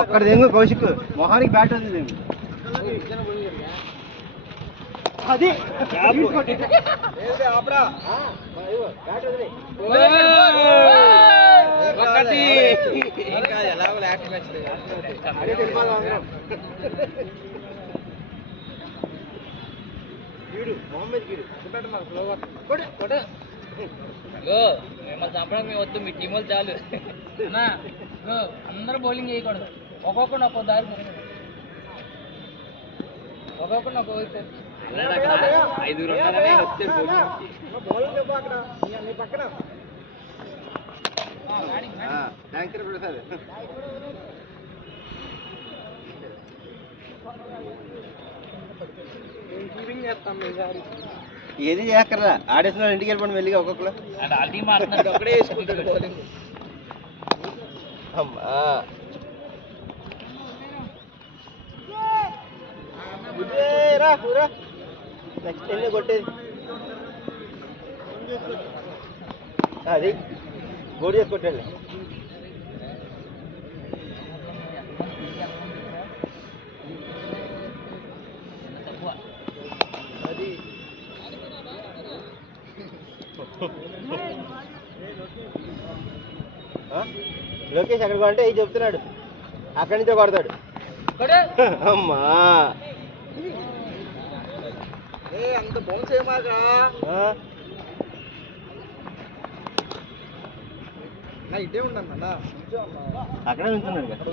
ఒక్కడ దెంగు కౌశిక్ మొహానికి బ్యాట్ ఉంది అది మిమ్మల్ని చంపడం మేము వద్దు, మీ టీం వాళ్ళు చాలు అన్నా. అందరూ బౌలింగ్ చేయకూడదు, ఒక్కొక్కరిని ఒక్కొక్క దారి, ఒక్కొక్కరిని ఒక్కొక్క ఐదుగురు పక్కన ఏది చేయక్కర్లా, ఆడేసిన ఇంటికి వెళ్ళిపోండి మెల్లిగా ఒక్కొక్కరు. ఒకడే వేసుకుంటాడు బౌలింగ్. నెక్స్ట్ ఎన్ని కొట్టేది అది గోడు చేసి కొట్టండి. అది లోకేష్ అక్కడ కొంటే ఇది చెప్తున్నాడు, అక్కడి నుంచే కొడతాడు. అమ్మా అంత బౌన్స్ ఏమాగా ఇదే ఉండన్నా, అక్కడే ఉంటున్నాడు కదా.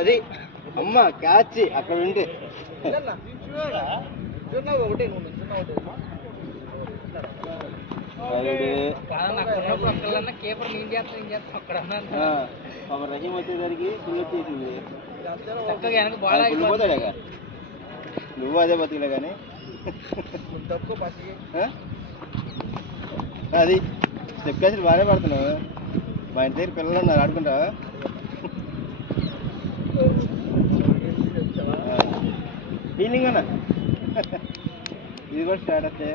అది అమ్మ క్యాచ్ అక్కడ ఉంటే ఒకటే రహీం వచ్చేసరికి ఫుల్ వచ్చేసింది. పోతాడా నువ్వు అదే బతికిలే కానీ అది చెప్పేసి బాగానే పడుతున్నావు. మా ఇంటి దగ్గర పిల్లలు ఉన్నారు, ఆడుకుంటావా? ఫీలింగ్ అన్నా ఇది కూడా స్టార్ట్ వస్తే